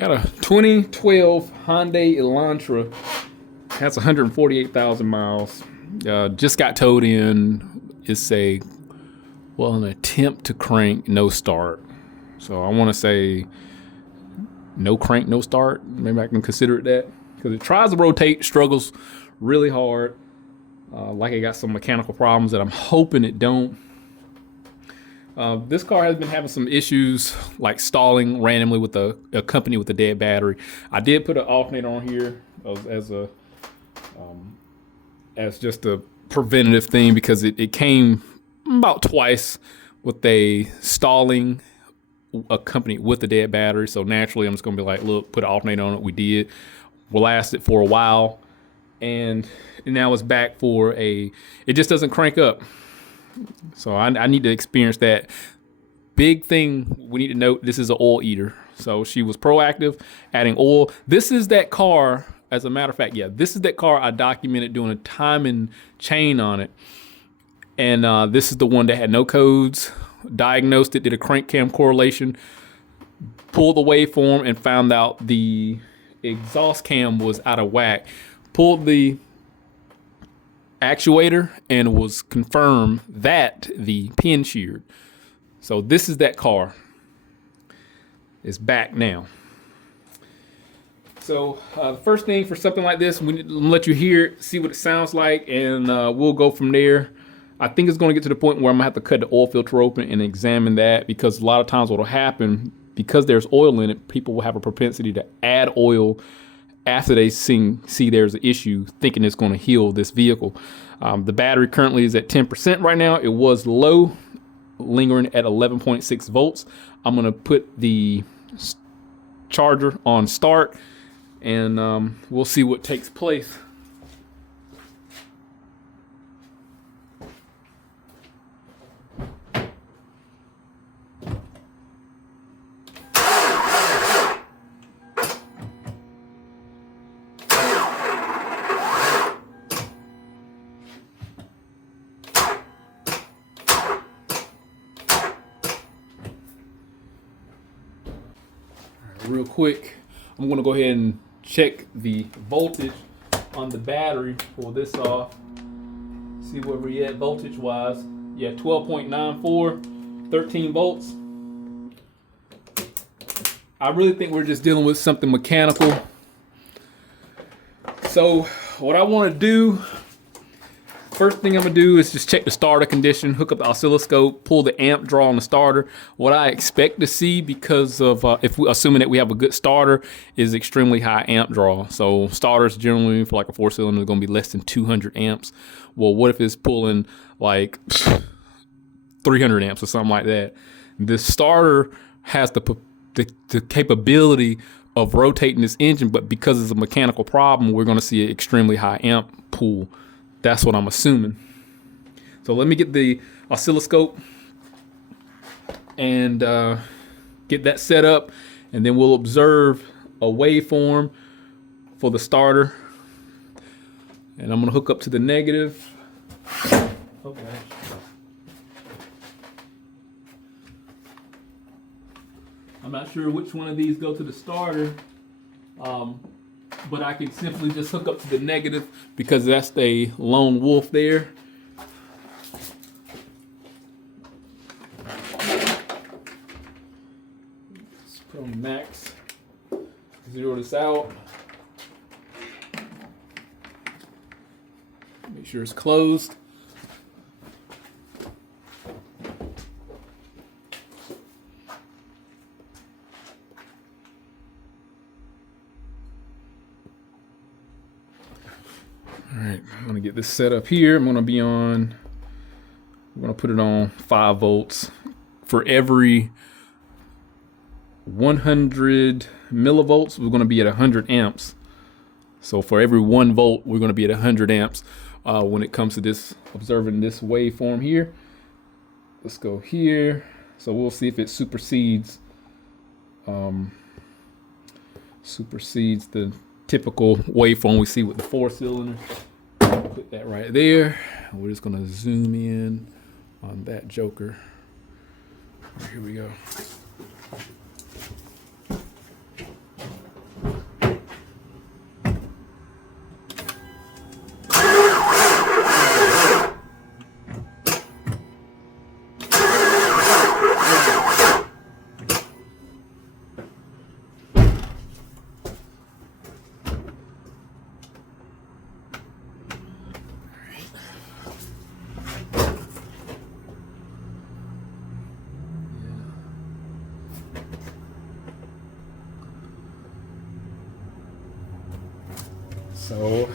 Got a 2012 Hyundai Elantra. Has 148,000 miles. Just got towed in. It's an attempt to crank, no start. So I want to say no crank, no start. Maybe I can consider it that. Because it tries to rotate, struggles really hard. Like it got some mechanical problems that I'm hoping it don't. This car has been having some issues like stalling randomly with a company with a dead battery. I did put an alternator on here as just a preventative thing because it came about twice with a stalling accompanied with a dead battery. So naturally I'm just gonna be like, look, put an alternator on it. We did. We'll last it for a while. And now it's back for it just doesn't crank up. So I need to experience that. Big thing we need to note, this is an oil eater. So she was proactive, adding oil. This is that car, as a matter of fact, this is that car I documented doing a timing chain on it. And this is the one that had no codes, diagnosed it, did a crank cam correlation, pulled the waveform and found out the exhaust cam was out of whack. Pulled the actuator and was confirmed that the pin sheared. So this is that car. It's back now. So the first thing for something like this, we need to let you hear it, see what it sounds like, and we'll go from there. I think it's going to get to the point where I'm gonna have to cut the oil filter open and examine that, because a lot of times what will happen, because there's oil in it, people will have a propensity to add oil after they see there's an issue, thinking it's going to heal this vehicle. The battery currently is at 10% right now. It was low, lingering at 11.6 volts. I'm going to put the charger on start, and we'll see what takes place. Real quick, I'm gonna go ahead and check the voltage on the battery. Pull this off, see where we're at voltage wise. Yeah, 12.94, 13 volts. I really think we're just dealing with something mechanical. So what I want to do, first thing I'm gonna do is just check the starter condition, hook up the oscilloscope, pull the amp draw on the starter. What I expect to see, because of assuming that we have a good starter, is extremely high amp draw. So starters generally for like a 4-cylinder is gonna be less than 200 amps. Well, what if it's pulling like 300 amps or something like that? The starter has the capability of rotating this engine, but because it's a mechanical problem, we're gonna see an extremely high amp pool. That's what I'm assuming. So let me get the oscilloscope and get that set up, and then we'll observe a waveform for the starter. And I'm gonna hook up to the negative. Okay. I'm not sure which one of these go to the starter. But I can simply just hook up to the negative because that's the lone wolf there. Let's put on max, zero this out. Make sure it's closed. All right, I'm gonna get this set up here. I'm gonna put it on 5 volts. For every 100 millivolts, we're gonna be at 100 amps. So for every 1 volt, we're gonna be at 100 amps when it comes to this, observing this waveform here. Let's go here. So we'll see if it supersedes the typical waveform we see with the 4-cylinder. Put that right there. We're just gonna zoom in on that joker. Here we go. So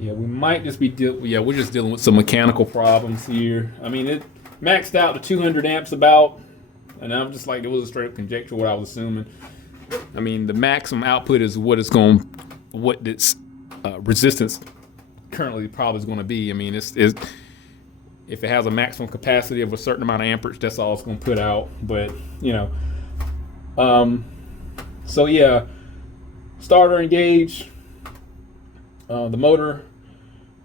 yeah, we might just be we're just dealing with some mechanical problems here. I mean, it maxed out to 200 amps about, and I'm just like, it was a straight up conjecture what I was assuming. I mean, the maximum output is what its resistance currently probably is going to be. I mean, it's if it has a maximum capacity of a certain amount of amperage, that's all it's going to put out. But so yeah, starter engaged. The motor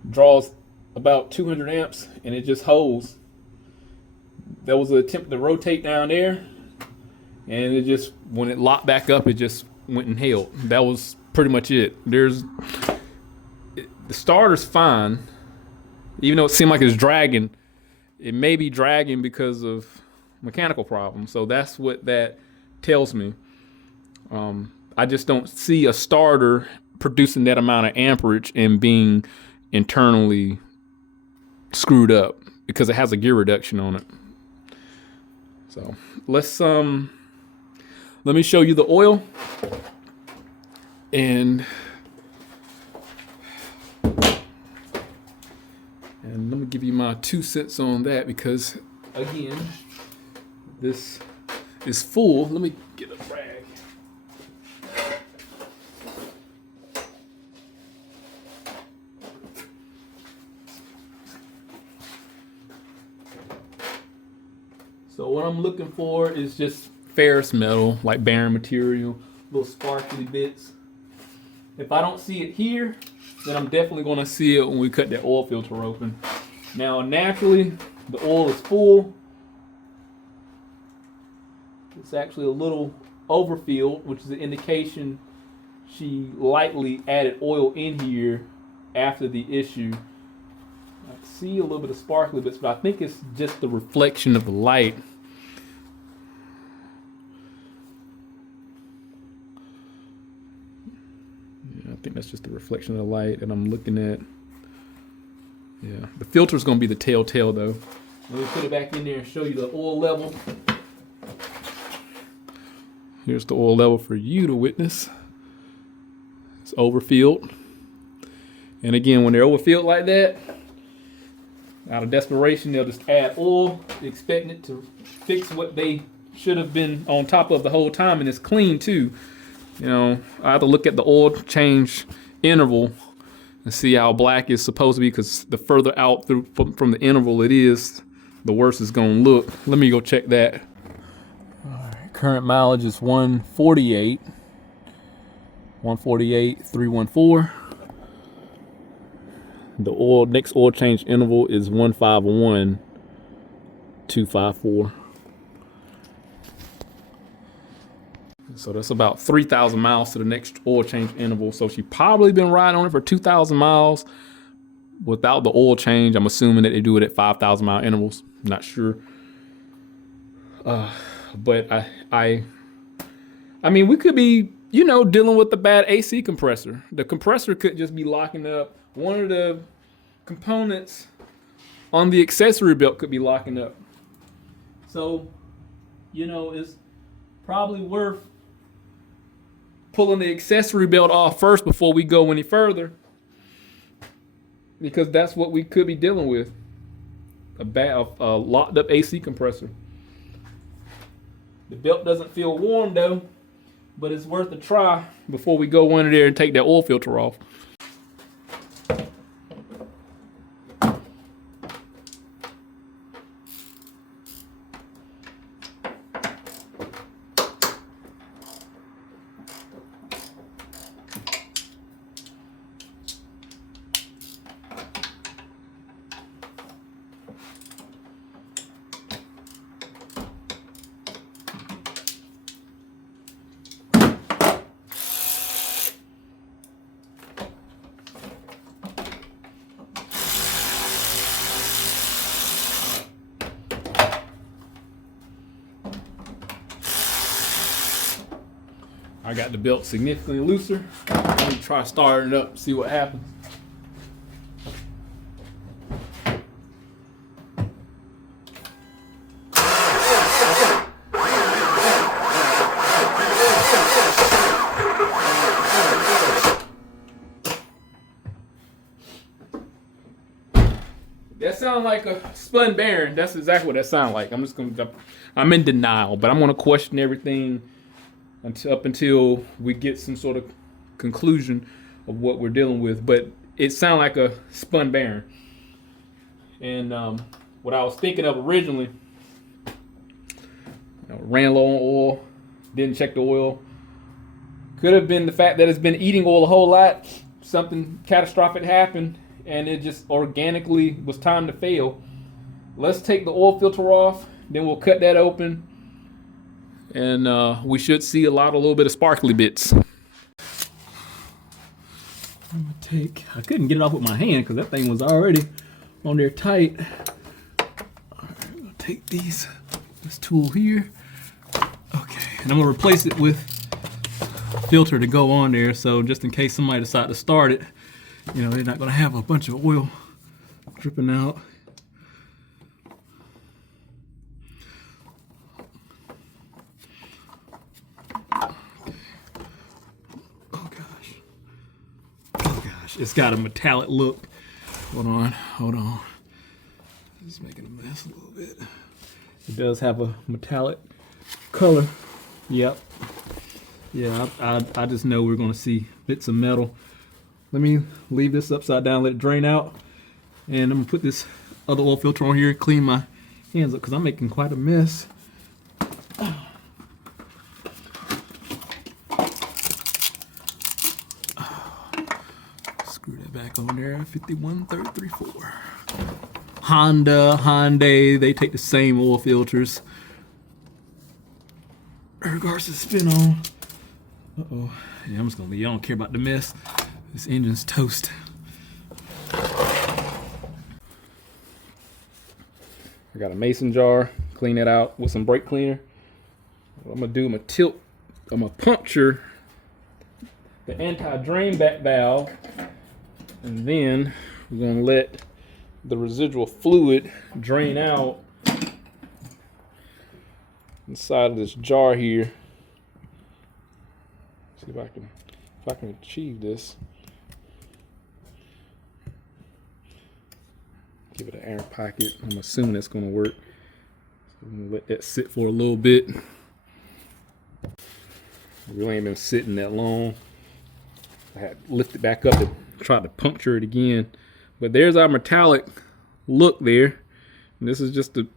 draws about 200 amps, and it just holds. There was an attempt to rotate down there, and it just, when it locked back up, it just went and held. That was pretty much it. The starter's fine, even though it seemed like it's dragging. It may be dragging because of mechanical problems. So that's what that tells me. I just don't see a starter producing that amount of amperage and being internally screwed up because it has a gear reduction on it. So let me show you the oil, and let me give you my 2 cents on that, because again, this is full. Let me get a rag. So what I'm looking for is just ferrous metal, like bearing material, little sparkly bits. If I don't see it here, then I'm definitely going to see it when we cut that oil filter open. Now, naturally, the oil is full. It's actually a little overfilled, which is an indication she lightly added oil in here after the issue. I can see a little bit of sparkly bits, but I think it's just the reflection of the light. Yeah, I think that's just the reflection of the light, and I'm looking at, yeah, the filter's gonna be the telltale though. Let me put it back in there and show you the oil level. Here's the oil level for you to witness. It's overfilled. And again, when they're overfilled like that, out of desperation, they'll just add oil, expecting it to fix what they should have been on top of the whole time, and it's clean too. I have to look at the oil change interval and see how black it's supposed to be, because the further out from the interval it is, the worse it's gonna look. Let me go check that. All right, current mileage is 148,314. The next oil change interval is 151,254. So that's about 3,000 miles to the next oil change interval. So she probably been riding on it for 2,000 miles without the oil change. I'm assuming that they do it at 5,000 mile intervals. Not sure. But I mean, we could be, dealing with the bad AC compressor. The compressor could just be locking up. One of the components on the accessory belt could be locking up. So, it's probably worth pulling the accessory belt off first before we go any further, because that's what we could be dealing with. A locked up AC compressor. The belt doesn't feel warm though, but it's worth a try before we go under there and take that oil filter off. I got the belt significantly looser. Let me try starting it up, see what happens. that sounds like a spun bearing. That's exactly what that sounds like. I'm in denial, but I'm gonna question everything up until we get some sort of conclusion of what we're dealing with. But it sounds like a spun bearing. And what I was thinking of originally, ran low on oil, didn't check the oil. Could have been the fact that it's been eating oil a whole lot. Something catastrophic happened, and it just organically was time to fail. Let's take the oil filter off, then we'll cut that open, and we should see a little bit of sparkly bits. I'm gonna I couldn't get it off with my hand because that thing was already on there tight. All right, I'm gonna take this tool here. Okay, and I'm gonna replace it with filter to go on there, so just in case somebody decides to start it, you know, they're not gonna have a bunch of oil dripping out. Oh gosh, it's got a metallic look. Hold on. Just making a mess a little bit. It does have a metallic color. Yep. Yeah, I just know we're gonna see bits of metal. Let me leave this upside down, let it drain out, and I'm gonna put this other oil filter on here, clean my hands up because I'm making quite a mess. Screw that back on there, 51334. Hyundai, they take the same oil filters. Regards to spin on. Uh-oh. Yeah, I'm just gonna leave. I don't care about the mess. This engine's toast. I got a mason jar. Clean it out with some brake cleaner. What I'm gonna do, I'm gonna puncture the anti-drain back valve, and then we're gonna let the residual fluid drain out inside of this jar here. See if I can achieve this. Give it an air pocket. I'm assuming that's gonna work. So I'm gonna let that sit for a little bit. It really ain't been sitting that long. I had to lift it back up to try to puncture it again. But there's our metallic look there. And this is just a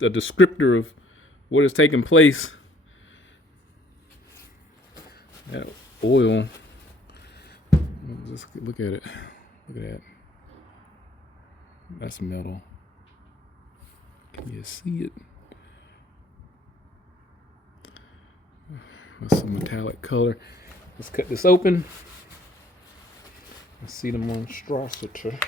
descriptor of what is taking place. That oil, just look at it. Look at that. That's metal. Can you see it? That's some metallic color. Let's cut this open. Let's see the monstrosity.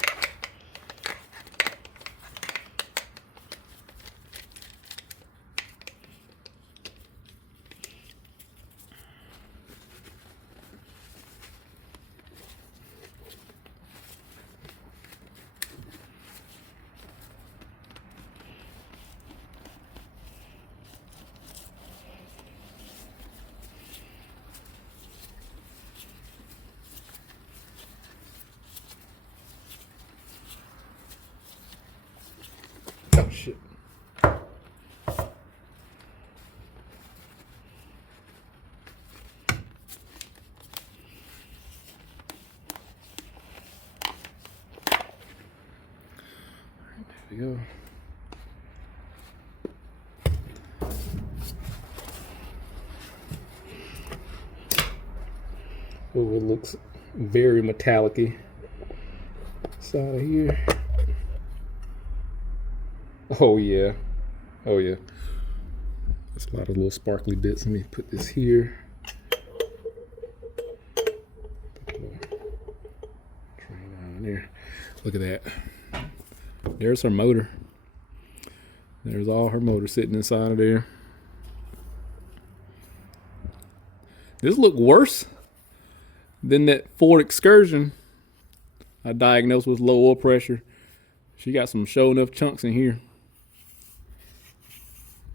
Oh shit. There we go. Oh, it looks very metallic-y. Side of here. Oh yeah. Oh yeah. That's a lot of little sparkly bits. Let me put this here. Drain down there. Look at that. There's her motor. There's all her motor sitting inside of there. This look worse than that Ford Excursion I diagnosed with low oil pressure. She got some show enough chunks in here.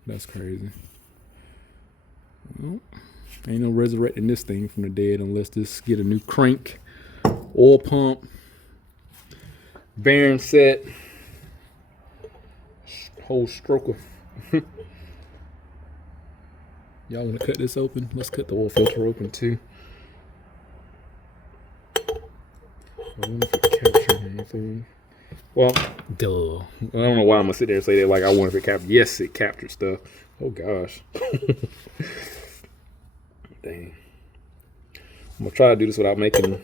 That's crazy. Well, ain't no resurrecting this thing from the dead unless this get a new crank, oil pump, bearing set. whole stroker. Y'all want to cut this open? Let's cut the oil filter open too. I wonder if it captured anything. Well, duh. I don't know why I'm gonna sit there and say that like I wonder if it captured. Yes, it captured stuff. Oh gosh. Dang. I'm gonna try to do this without making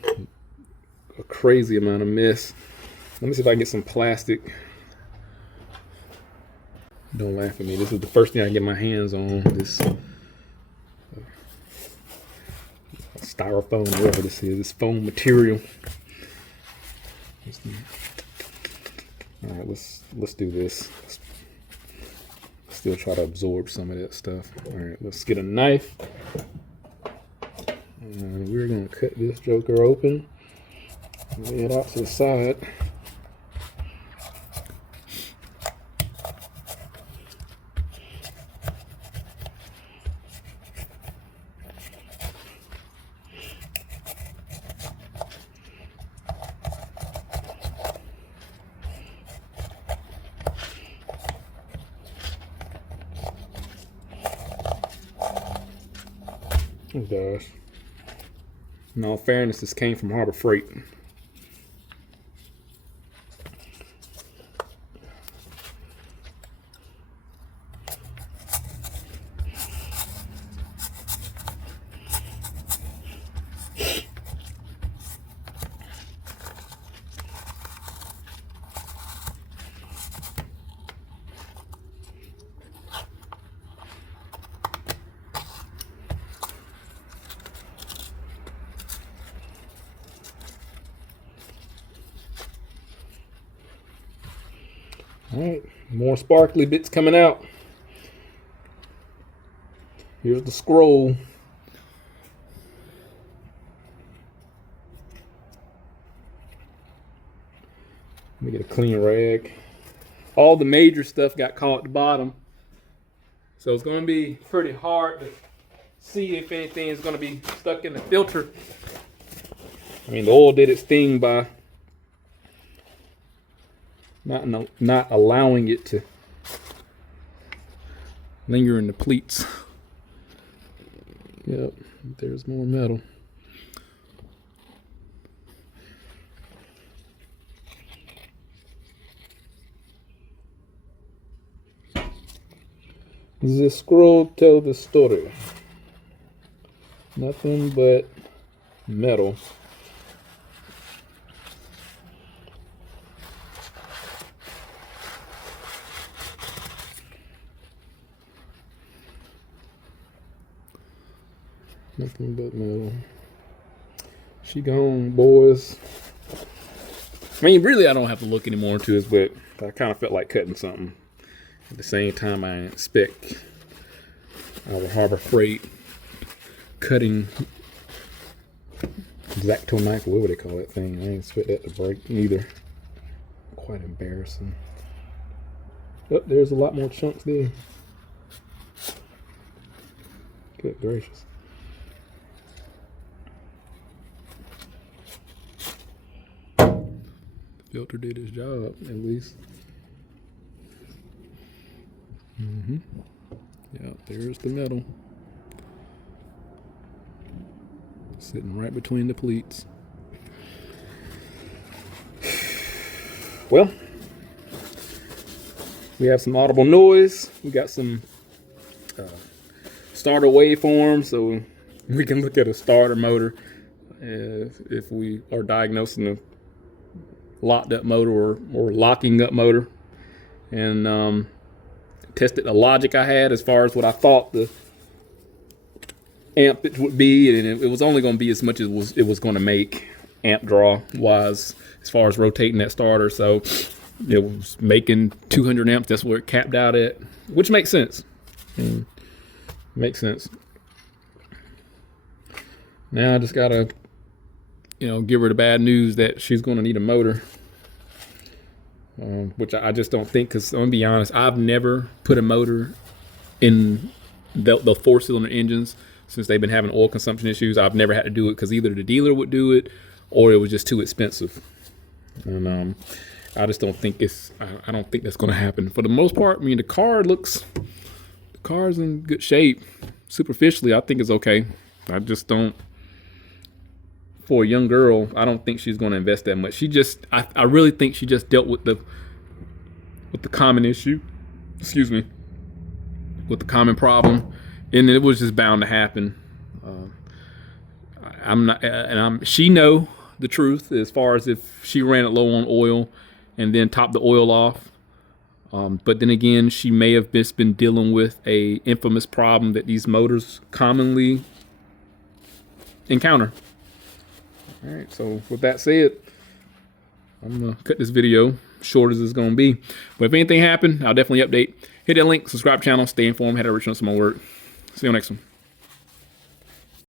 a crazy amount of mess. Let me see if I can get some plastic. Don't laugh at me. This is the first thing I can get my hands on. This styrofoam, whatever this is, this foam material. All right, let's do this. Let's still try to absorb some of that stuff. All right, let's get a knife. And we're gonna cut this joker open. Lay it out to the side. Oh gosh. In all fairness, this came from Harbor Freight. All right, more sparkly bits coming out. Here's the scroll. Let me get a clean rag. All the major stuff got caught at the bottom. So it's going to be pretty hard to see if anything is going to be stuck in the filter. I mean, the oil did its thing by not allowing it to linger in the pleats. Yep, there's more metal. The scroll tells the story. Nothing but metal. Nothing but metal. She gone, boys. I mean, really, I don't have to look anymore into this, but I kind of felt like cutting something. At the same time, I inspect our Harbor Freight cutting X-Acto knife, what would they call that thing? I didn't expect that to break either. Quite embarrassing. Oh, there's a lot more chunks there. Good gracious. Filter did his job, at least. Yeah, there's the metal. Sitting right between the pleats. Well, we have some audible noise. We got some starter waveforms, so we can look at a starter motor if we are diagnosing a locked up motor or locking up motor, and tested the logic I had as far as what I thought the amp it would be, and it was only going to be as much as it was going to make amp draw wise as far as rotating that starter. So it was making 200 amps. That's where it capped out at, which makes sense. Makes sense. Now I just gotta, give her the bad news that she's going to need a motor, which I just don't think. Because I'm gonna be honest, I've never put a motor in the 4-cylinder engines since they've been having oil consumption issues. I've never had to do it because either the dealer would do it or it was just too expensive. And I just don't think I don't think that's going to happen. For the most part, I mean, the car's in good shape. Superficially, I think it's okay. I just don't, for a young girl, I don't think she's going to invest that much. I really think she just dealt with the common issue. Excuse me. With the common problem, and it was just bound to happen. She know the truth as far as if she ran it low on oil and then topped the oil off. But then again, she may have just been dealing with a infamous problem that these motors commonly encounter. All right, so with that said, I'm gonna cut this video short as it's gonna be. But if anything happened, I'll definitely update. Hit that link, subscribe to the channel, stay informed, head over to some more work. See you on the next one.